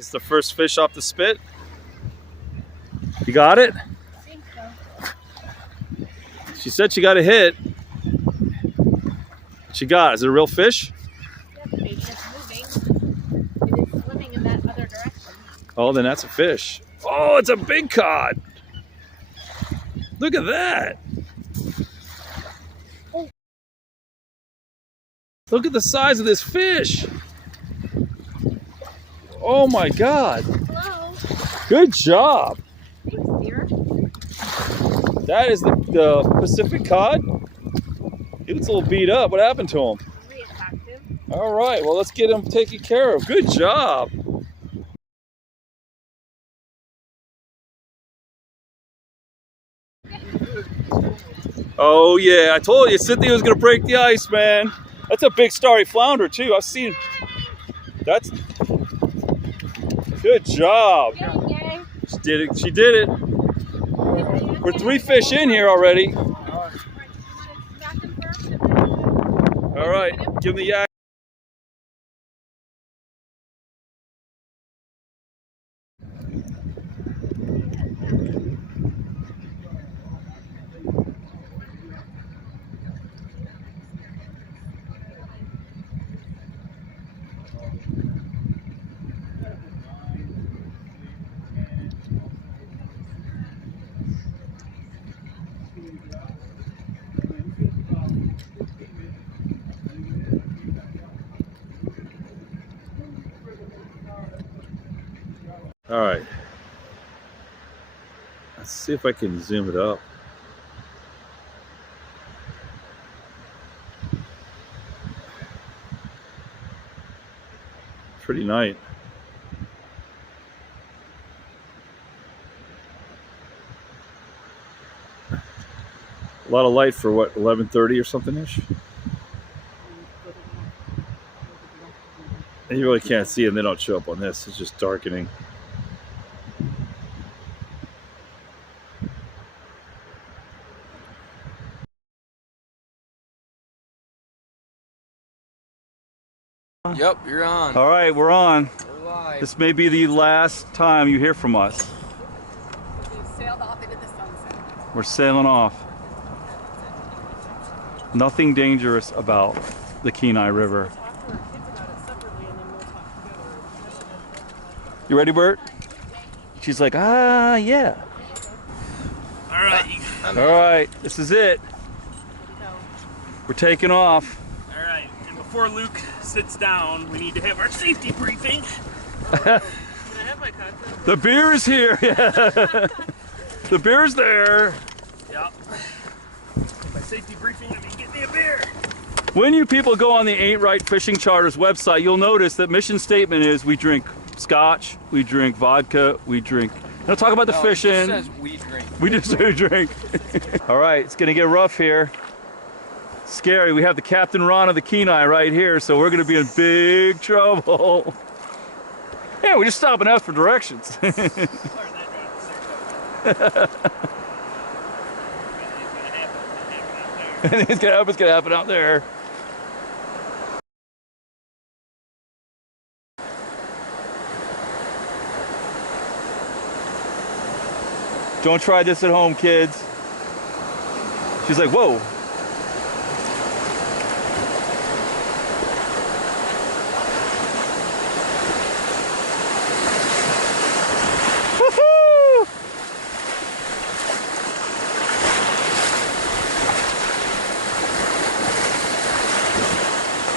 This is the first fish off the spit. You got it? I think so. She said she got a hit. What she got? Is it a real fish? Yeah, the bait is moving. It is swimming in that other direction. Oh, then that's a fish. Oh, it's a big cod. Look at that. Oh. Look at the size of this fish. Oh my God. Hello. Good job. Thanks, dear. That is the Pacific cod. He looks a little beat up. What happened to him? We attacked him. All right, well, let's get him taken care of. Good job. Oh yeah, I told you Cynthia was gonna break the ice, man. That's a big starry flounder too. I've seen. That's good job. Yay. She did it. She did it. We're 3 fish in here already. All right, give me the yak. All right. Let's see if I can zoom it up. Pretty night. A lot of light for what, 11:30 or something ish? And you really can't see them, they don't show up on this. It's just darkening. Yep, you're on. All right, we're on. We're live. This may be the last time you hear from us. We sailed off into the sunset. We're sailing off. Nothing dangerous about the Kenai River. You ready, Bert? She's like, yeah. All right. All right, this is it. We're taking off. All right, and before Luke sits down, we need to have our safety briefing. Can I have my content? The beer is here. The beer's there. Yep. My safety briefing, I mean, get me a beer. When you people go on the Ain't Right Fishing Charters website, you'll notice that mission statement is we drink scotch, we drink vodka, we drink. Don't talk about the fishing. It says we drink. We just do drink. All right, it's gonna get rough here. Scary. We have the Captain Ron of the Kenai right here, so we're gonna be in big trouble. Yeah, we just stop and ask for directions. Anything's gonna happen out there. Don't try this at home, kids. She's like, whoa. Woohoo!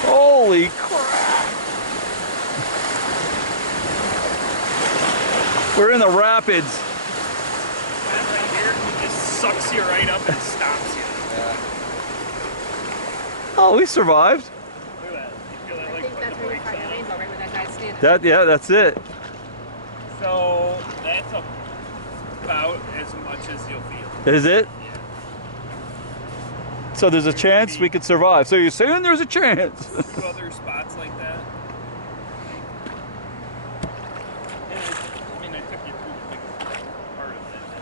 Holy crap. We're in the rapids. Right here, he just sucks you right up and stops you. Yeah. Oh, we survived. Look at that. You feel that I like think putting that's the where you brakes find the on. rainbow, right where that guy's standing. Yeah, that's it. So that's about as much as you'll feel. Is it? So there's a chance we could survive. So you're saying there's a chance? 2 other spots like that. And I mean, I took you through the big part of that.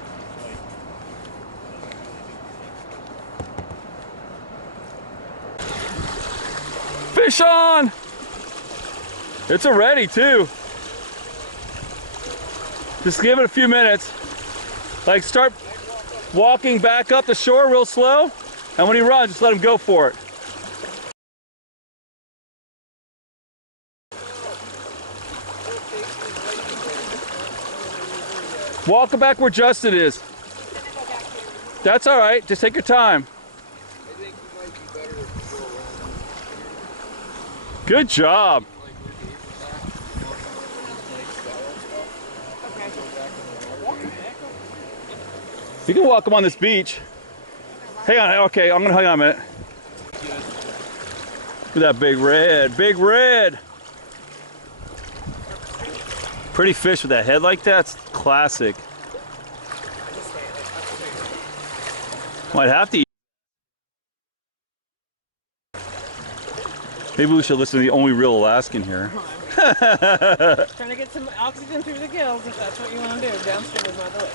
Fish on! It's a ready too. Just give it a few minutes. Like start walking back up the shore real slow, and when he runs, just let him go for it. Walk back where Justin is. That's all right. Just take your time. Good job. You can walk him on this beach. Hang on. Okay, I'm gonna hang on a minute. Look at that big red. Big red. Pretty fish with that head like that. It's classic. Might have to eat. Maybe we should listen to the only real Alaskan here. Trying to get some oxygen through the gills if that's what you want to do. Downstream is not the way.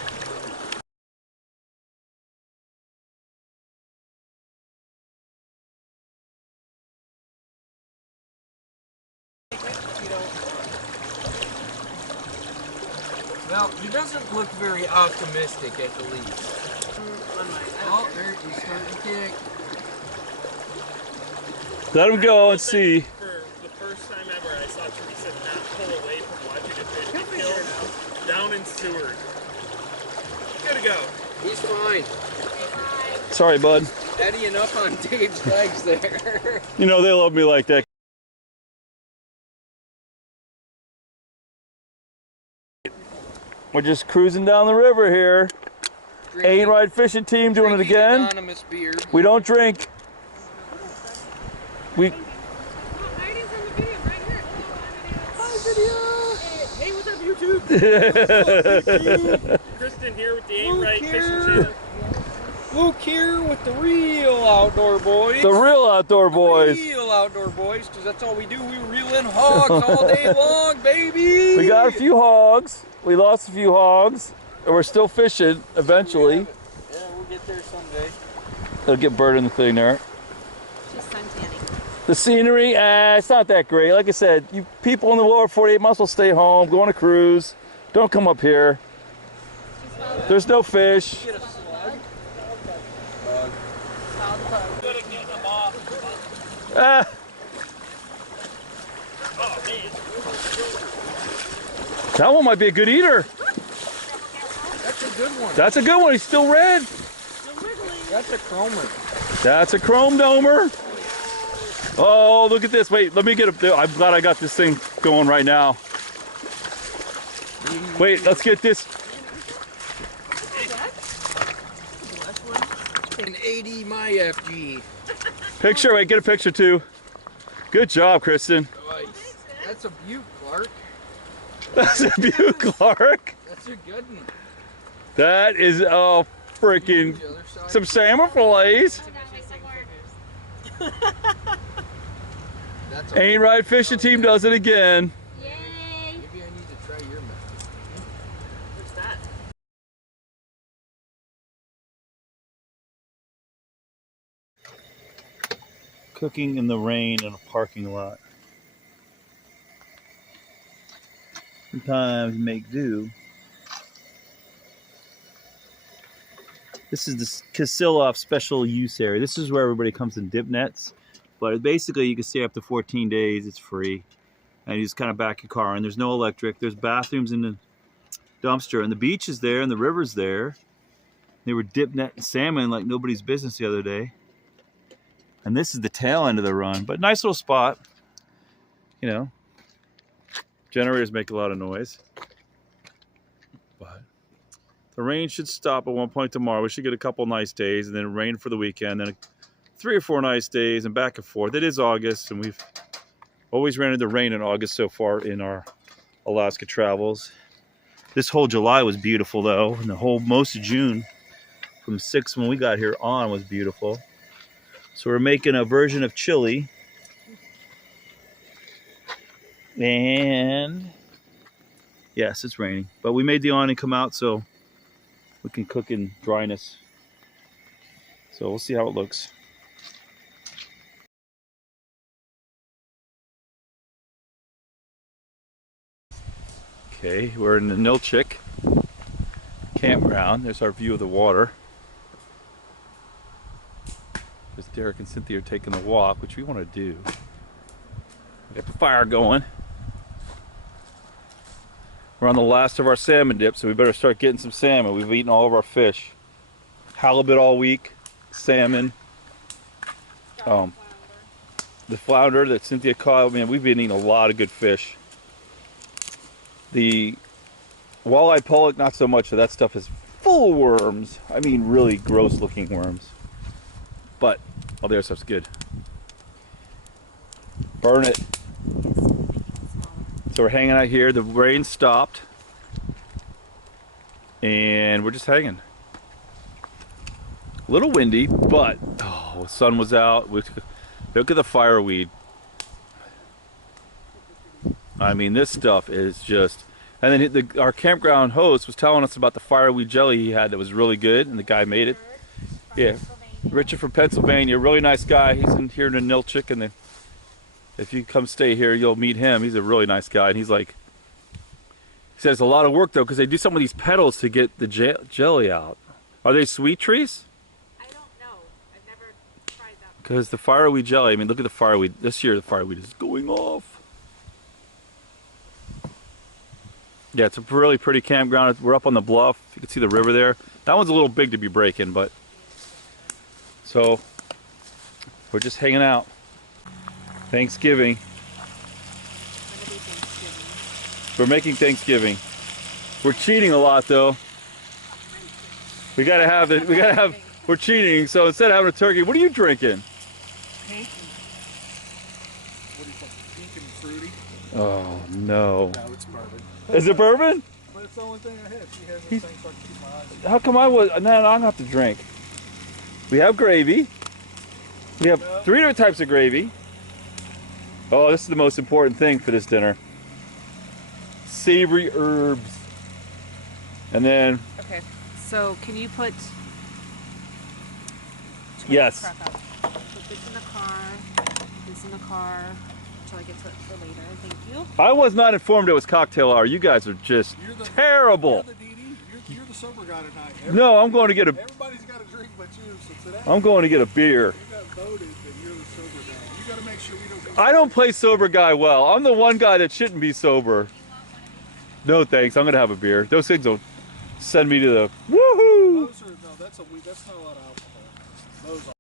Well, he doesn't look very optimistic at the least. Oh, there he's starting to kick. Let him go and see. For the first time ever, I saw Teresa not pull away from watching a fish get killed down in Seward. Good to go. He's fine. Sorry, bud. Eddying up on Dave's legs there. You know they love me like that. We're just cruising down the river here. Ain't Right Fishing Team doing it again. Anonymous beer. We don't drink. We. Hey, what's up, YouTube? Kristen here with the Ain't Right Fishing Channel. Luke here with the real outdoor boys. The real outdoor boys. Real outdoor boys, because that's all we do. We reel in hogs all day long, baby. We got a few hogs. We lost a few hogs. And we're still fishing eventually. Yeah, we'll get there someday. It'll get bird in the thing there. She's sun tanning. The scenery, it's not that great. Like I said, you people in the lower 48 might as well stay home, go on a cruise. Don't come up here. There's no fish. Ah. That one might be a good eater. That's a good one. That's a good one. He's still red. That's a chromer. That's a chrome domer. Oh, look at this. Wait, let me get up there. I'm glad I got this thing going right now. Wait, let's get this. An 80 my FG. Picture, wait, get a picture too. Good job, Kristen. Nice. That's a beaut, Clark. That's a Butte Clark. That's a good one. That is, oh, freaking, some salmon fillets. Ain't Right Fishing Team does it again. Yay! Maybe I need to try your method. What's that? Cooking in the rain in a parking lot. Sometimes you make do. This is the Kisilov special use area. This is where everybody comes in dip nets. But basically you can stay up to 14 days. It's free. And you just kind of back your car in. There's no electric. There's bathrooms in the dumpster. And the beach is there and the river's there. They were dip netting salmon like nobody's business the other day. And this is the tail end of the run. But nice little spot. You know. Generators make a lot of noise. But the rain should stop at one point tomorrow. We should get a couple nice days and then rain for the weekend. Then 3 or 4 nice days and back and forth. It is August and we've always ran into rain in August so far in our Alaska travels. This whole July was beautiful though. And the whole most of June from 6 when we got here on was beautiful. So we're making a version of chili. And yes, it's raining. But we made the awning come out so we can cook in dryness. So we'll see how it looks. Okay, we're in the Ninilchik. campground. There's our view of the water. There's Derek and Cynthia are taking the walk, which we want to do. We got the fire going. We're on the last of our salmon dip, so we better start getting some salmon. We've eaten all of our fish. Halibut all week, salmon. The flounder that Cynthia caught, man, we've been eating a lot of good fish. The walleye pollock, not so much. So that stuff is full of worms. I mean, really gross looking worms. But all the other stuff's good. Burn it. So we're hanging out here. The rain stopped. And we're just hanging. A little windy, but oh, the sun was out. Look at the fireweed. I mean, this stuff is just... And then our campground host was telling us about the fireweed jelly he had that was really good, and the guy made it. Yeah, Richard from Pennsylvania, really nice guy. He's in here in Ninilchik, and if you come stay here, you'll meet him. He's a really nice guy, and he's like... He says a lot of work, though, because they do some of these petals to get the jelly out. Are they sweet trees? Because the fireweed jelly, I mean, look at the fireweed. This year, the fireweed is going off. Yeah, it's a really pretty campground. We're up on the bluff. You can see the river there. That one's a little big to be breaking, but... So, we're just hanging out. Thanksgiving. We're making Thanksgiving. We're cheating a lot, though. We gotta have it. We're cheating, so instead of having a turkey, what are you drinking? Pink. What do you think? Pink and fruity? Oh, no. No, it's bourbon. Is it bourbon? But it's the only thing I have. She has those things so I can keep my eyes. How come I was... No, I don't have to drink. We have gravy. We have 3 different types of gravy. Oh, this is the most important thing for this dinner. Savory herbs. And then... Okay, so can you put... Yes. Put this in the car, this in the car, until I get to it for later. Thank you. I was not informed it was cocktail hour. You guys are just terrible. You're the sober guy tonight. No, I'm going to get a... Everybody's got a drink but you, so today I'm going to get a beer. you got voted that you're the sober guy. You got to make sure we don't... I don't play sober guy well. I'm the one guy that shouldn't be sober. No thanks, I'm going to have a beer. Those things will send me to the... Woohoo! Those are, no, that's not a lot of alcohol. Those are...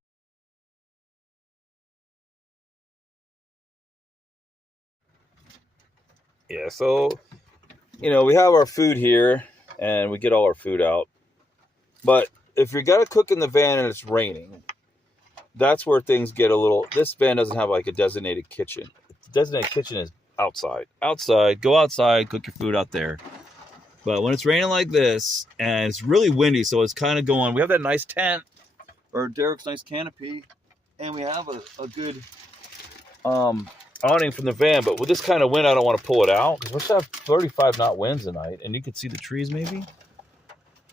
Yeah, so, you know, we have our food here, and we get all our food out. But if you got to cook in the van and it's raining, that's where things get a little... This van doesn't have, like, a designated kitchen. The designated kitchen is outside. Outside, go outside, cook your food out there. But when it's raining like this, and it's really windy, so it's kind of going... We have that nice tent, or Derek's nice canopy, and we have a good... awning from the van, but with this kind of wind, I don't want to pull it out. Because we're supposed to have 35 knot winds tonight, and you can see the trees maybe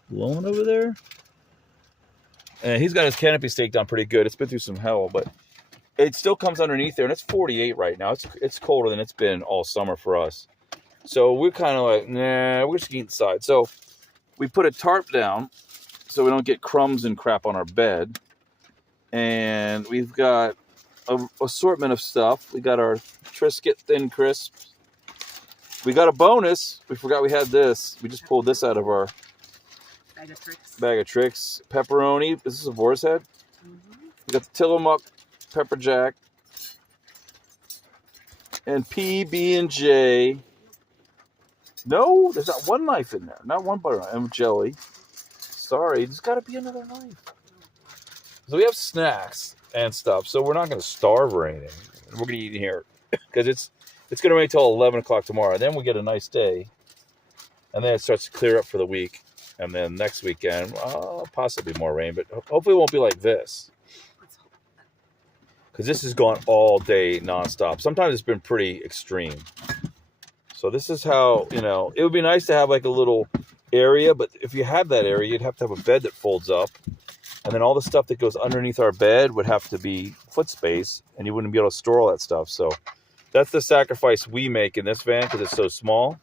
blowing over there. And he's got his canopy staked down pretty good. It's been through some hell, but it still comes underneath there, and it's 48 right now. It's colder than it's been all summer for us. So we're kind of like, nah, we're just getting inside. So we put a tarp down so we don't get crumbs and crap on our bed. And we've got an assortment of stuff. We got our Triscuit Thin Crisps. We got a bonus. We forgot we had this. We just pulled this out of our bag of tricks. Pepperoni. Is this a boar's head? Mm-hmm. We got the Tillamook Pepper Jack. And PB&J. No, there's not one knife in there. Not one butter and jelly. Sorry, there's got to be another knife. So we have snacks and stuff, so we're not going to starve or anything. We're going to eat in here because it's going to rain till 11 o'clock tomorrow. Then we get a nice day, and then it starts to clear up for the week. And then next weekend, possibly more rain, but hopefully it won't be like this. Because this has gone all day nonstop. Sometimes it's been pretty extreme. So this is how, you know, it would be nice to have like a little area, but if you had that area, you'd have to have a bed that folds up. And then all the stuff that goes underneath our bed would have to be foot space, and you wouldn't be able to store all that stuff. So that's the sacrifice we make in this van because it's so small.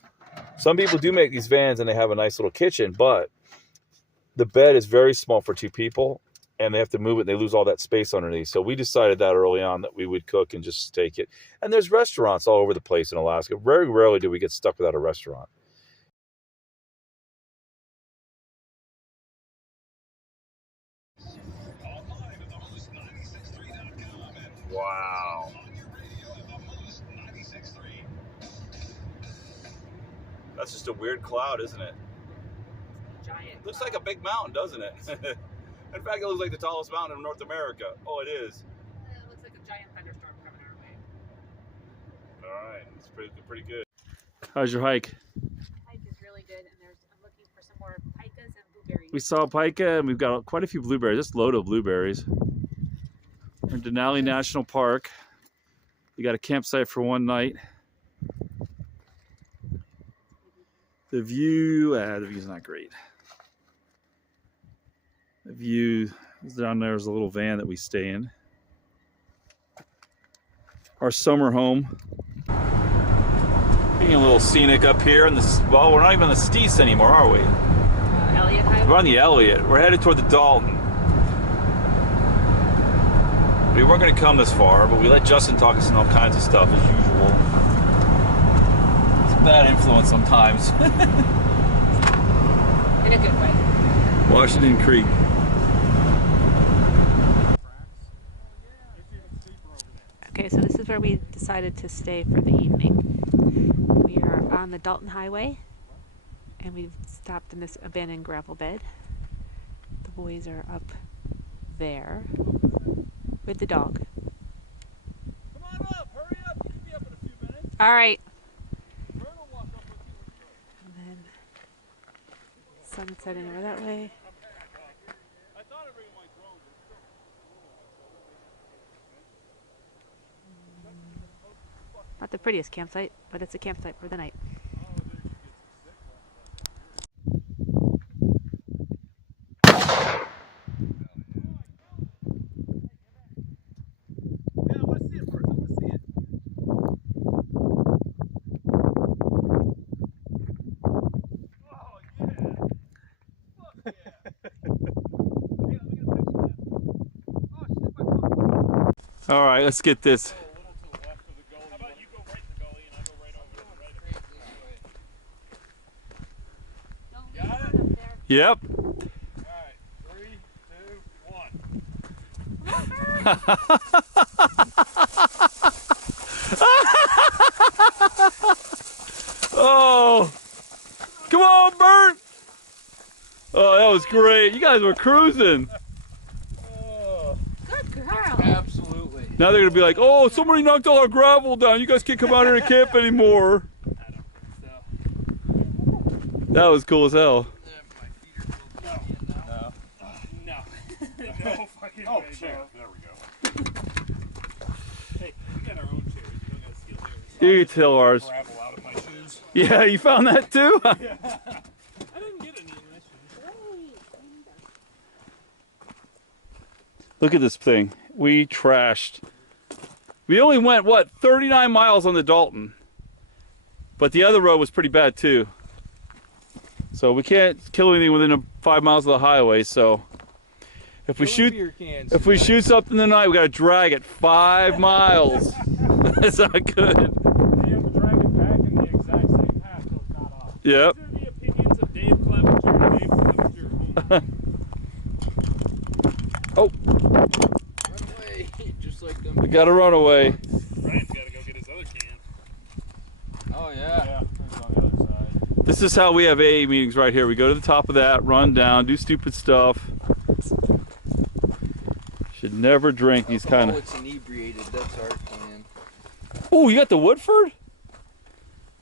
Some people do make these vans and they have a nice little kitchen, but the bed is very small for 2 people, and they have to move it, and they lose all that space underneath. So we decided that early on that we would cook and just take it. And there's restaurants all over the place in Alaska. Very rarely do we get stuck without a restaurant. Wow. That's just a weird cloud, isn't it? Giant. Looks like a big mountain, doesn't it? In fact, it looks like the tallest mountain in North America. Oh, it is. It looks like a giant thunderstorm coming our way. All right, it's pretty good. How's your hike? Hike is really good, and I'm looking for some more pikas and blueberries. We saw pika and we've got quite a few blueberries. Just load of blueberries. We're in Denali National Park. We got a campsite for one night. The view's not great. The view is down there is a little van that we stay in. Our summer home. Being a little scenic up here, and well, we're not even on the Steese anymore, are we? Elliott Highway. We're on the Elliott. We're headed toward the Dalton. We weren't going to come this far, but we let Justin talk us into all kinds of stuff as usual. It's a bad influence sometimes. In a good way. Washington Creek. Okay, so this is where we decided to stay for the evening. We are on the Dalton Highway, and we've stopped in this abandoned gravel bed. The boys are up there with the dog. Come on up, hurry up. You can be up in a few minutes. All right. Vern will walk up with you. And then sun setting over that way. I thought I'd bring my drone. Not the prettiest campsite, but it's a campsite for the night. All right, let's get this. How about you go right in the gully and I go right over the right? Got it? Yep. Alright, 3, 2, 1. Oh, come on, Bert. Oh, that was great. You guys were cruising. Good girl. Absolutely. Now they're gonna be like, oh, somebody knocked all our gravel down. You guys can't come out here and camp anymore. I don't think so. That was cool as hell. No. No fucking way, chair. bro. There we go. Hey, we got our own chairs. You don't gotta steal theirs. You can tell ours. Gravel out of my shoes. Yeah, you found that too? I didn't get any in this one. Look at this thing. We trashed. We only went, what, 39 miles on the Dalton. But the other road was pretty bad too. So we can't kill anything within 5 miles of the highway, so if we shoot something tonight, we gotta drag it 5 miles. That's not good. You have to drag it back in the exact same path so it's not off. Yep. These are the opinions of Dave Clevenger. Dave Clevenger. Oh, Run away, just like them. we gotta run away. Brian's gotta go get his other can. Oh yeah. Yeah, it's on the other side. This is how we have AA meetings right here. We go to the top of that, run down, do stupid stuff. Should never drink these kind of... It's inebriated, that's our can. Oh, you got the Woodford?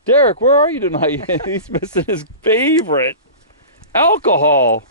Derek, where are you tonight? He's missing his favorite. Alcohol.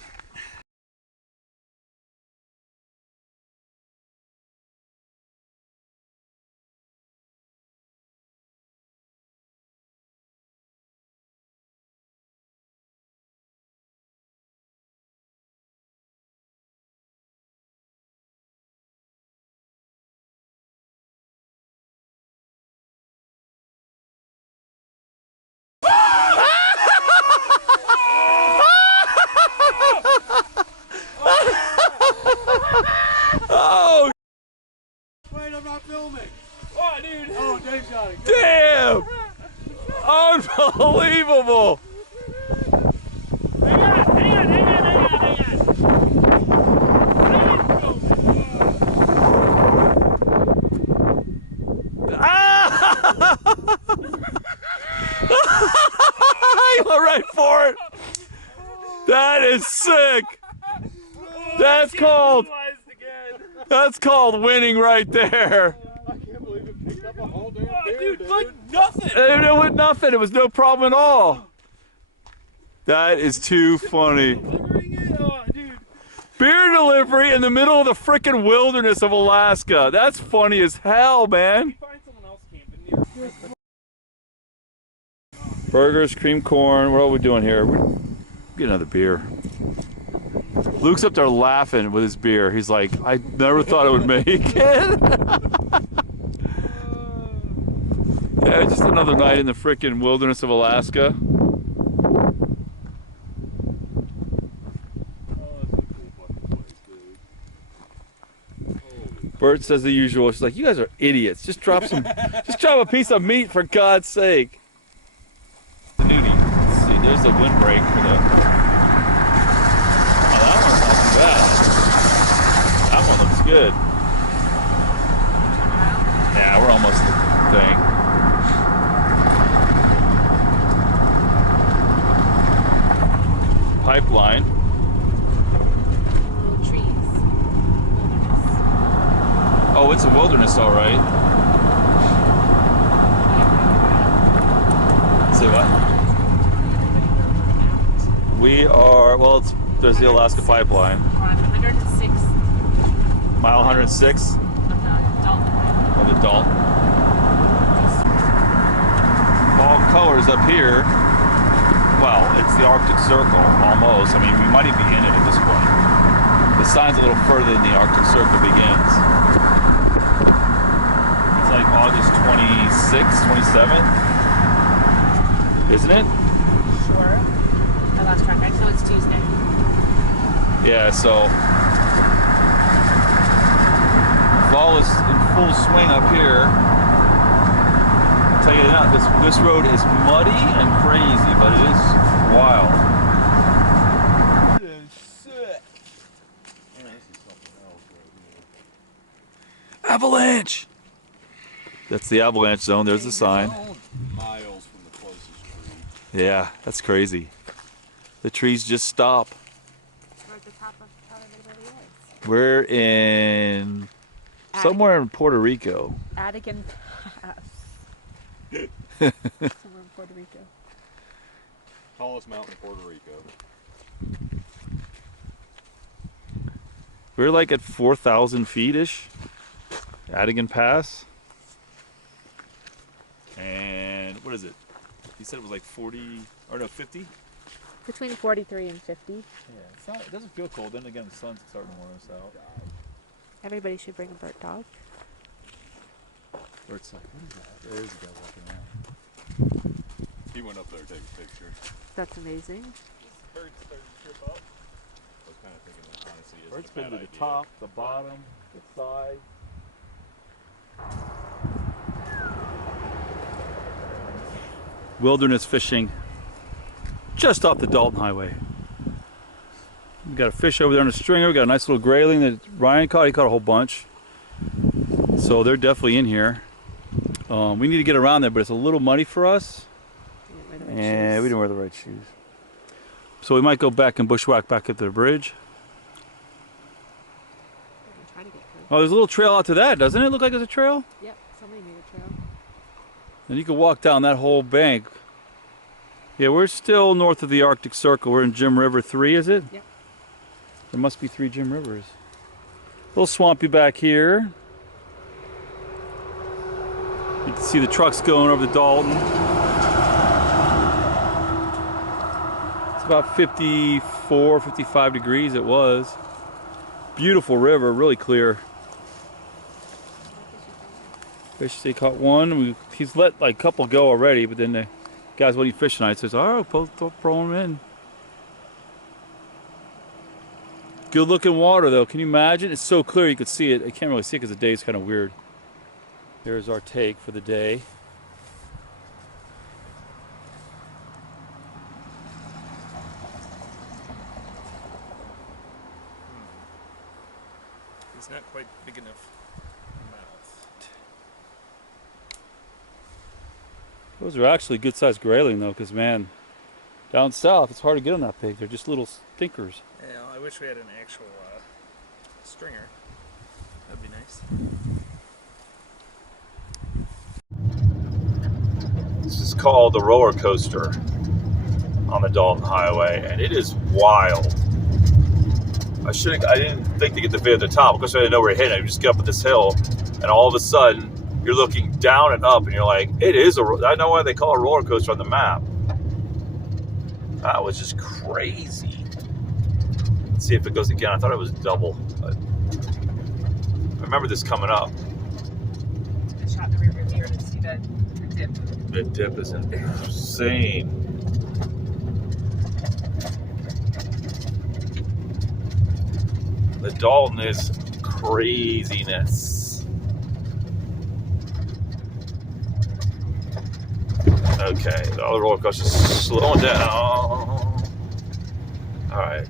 dude. Oh, Dave got it. Damn! Unbelievable! Hang on. Ah! He went right for it. That is sick. That's called. That's called winning right there. I can't believe it picked up a whole damn beer, Dude, like nothing. It was nothing. It was no problem at all. That is too funny. Oh, dude. Beer delivery in the middle of the frickin' wilderness of Alaska. That's funny as hell, man. Find someone else camping near. Burgers, cream corn. What are we doing here? We're get another beer. Luke's up there laughing with his beer. He's like, I never thought I would make it. Yeah, just another night in the frickin' wilderness of Alaska. Bert says the usual. She's like, you guys are idiots. Just drop a piece of meat for God's sake. The nudie. Let's see, there's the windbreak for the. Oh, that one's not too bad. That one looks good. Yeah, we're almost the thing. Pipeline. Little trees. Oh, it's a wilderness, all right. Say what? We are, well, there's the Alaska pipeline. We're on 106 Mile 106 of the Dalton. of the Dalton. All colors up here. Well, it's the Arctic Circle, almost. I mean, we might even be in it at this point. The sign's a little further than the Arctic Circle begins. It's like August 26th, 27th. Isn't it? Sure. I lost track. I know it's Tuesday. Yeah, so fall is in full swing up here. I'll tell you now, this road is muddy and crazy, but it is wild. Avalanche! That's the avalanche zone. There's the sign. Miles from the closest tree. Yeah, that's crazy. The trees just stop. We're at the top of how everybody is. We're in somewhere in Puerto Rico. Alaskan Pass. Somewhere in Puerto Rico. Tallest mountain in Puerto Rico. We're like at 4,000 feet-ish. Alaskan Pass. And what is it? He said it was like 40, or no, 50? Between 43 and 50. Yeah, it's not, it doesn't feel cold. Then again, the sun's starting to warm us out. Everybody should bring a bird dog. Bert's like, what is that? There is a guy walking around. He went up there to take a picture. That's amazing. Birds started to trip up. I was kind of thinking that honestly is Bert's a been bad to the idea. top, the bottom, the side. Wilderness fishing just off the Dalton Highway. We got a fish over there on a stringer. We got a nice little grayling that Ryan caught. He caught a whole bunch. So they're definitely in here. We need to get around there, but it's a little muddy for us. And we didn't wear the right shoes. So we might go back and bushwhack back up to the bridge. Try to get close. Oh, there's a little trail out to that, doesn't it? Look like there's a trail? Yep, somebody made a trail. And you can walk down that whole bank. Yeah, we're still north of the Arctic Circle. We're in Jim River 3, is it? Yep. There must be 3 Jim Rivers. A little swampy back here. You can see the trucks going over the Dalton. It's about 54, 55 degrees it was. Beautiful river, really clear. Fish, they caught one. He's let like a couple go already, but then the guys when he fish tonight says, "Oh, throw them in." Good looking water though. Can you imagine? It's so clear you could see it. I can't really see it because the day's kind of weird. Here's our take for the day. It's not quite big enough mouth. Those are actually good sized grayling though, because man, down south it's hard to get them that big. They're just little stinkers. Yeah, I wish we had an actual stringer. That'd be nice. This is called the roller coaster on the Dalton Highway, and it is wild. I didn't think to get the video at the top. Of course, I didn't know where it hit. I just get up at this hill, and all of a sudden, you're looking down and up, and you're like, it is I know why they call it a roller coaster on the map. That was just crazy. Let's see if it goes again. I thought it was double, but I remember this coming up. I shot the rear mirror to see the dip. The dip is insane. The Dalton is craziness. Okay, the other roller coaster's slowing down. All right,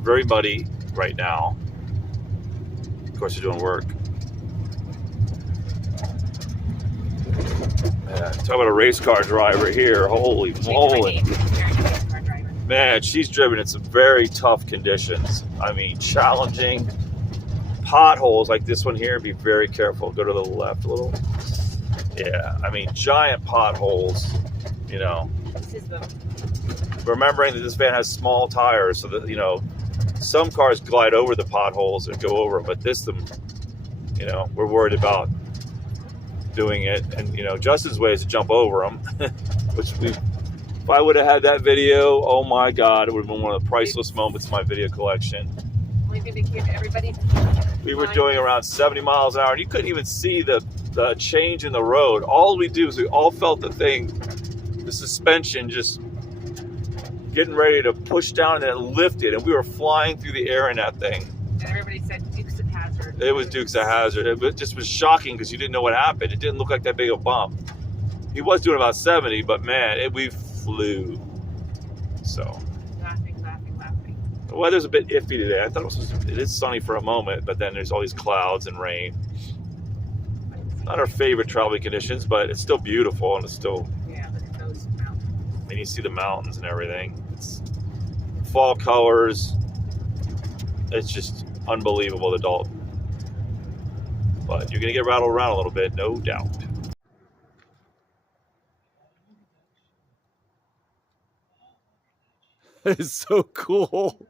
very muddy right now. Of course, they're doing work. Yeah, talk about a race car driver here. Holy moly. Man, she's driven in some very tough conditions. I mean, challenging. Potholes like this one here, be very careful. Go to the left a little. Yeah, I mean, giant potholes, you know. This is the Remembering that this van has small tires, so that, you know, some cars glide over the potholes and go over them, but this, you know, we're worried about doing it. And, you know, Justin's way is to jump over them, which if I would have had that video, oh my God, it would have been one of the priceless moments in my video collection. we indicated everybody. We were doing around 70 miles an hour, and you couldn't even see the change in the road. All we do is we all felt the suspension just getting ready to push down, and then it lifted, and we were flying through the air in that thing. And everybody said Dukes of Hazzard. It was Dukes of Hazzard. It just was shocking because you didn't know what happened. It didn't look like that big of a bump. He was doing about 70, but man, we flew. So. Laughing. The weather's a bit iffy today. I thought it is sunny for a moment, but then there's all these clouds and rain. Not our favorite traveling conditions, but it's still beautiful, and it's still. Yeah, look at those mountains. And you see the mountains and everything. It's fall colors. It's just unbelievable, the Dalton. But you're gonna get rattled around a little bit, no doubt. It's so cool.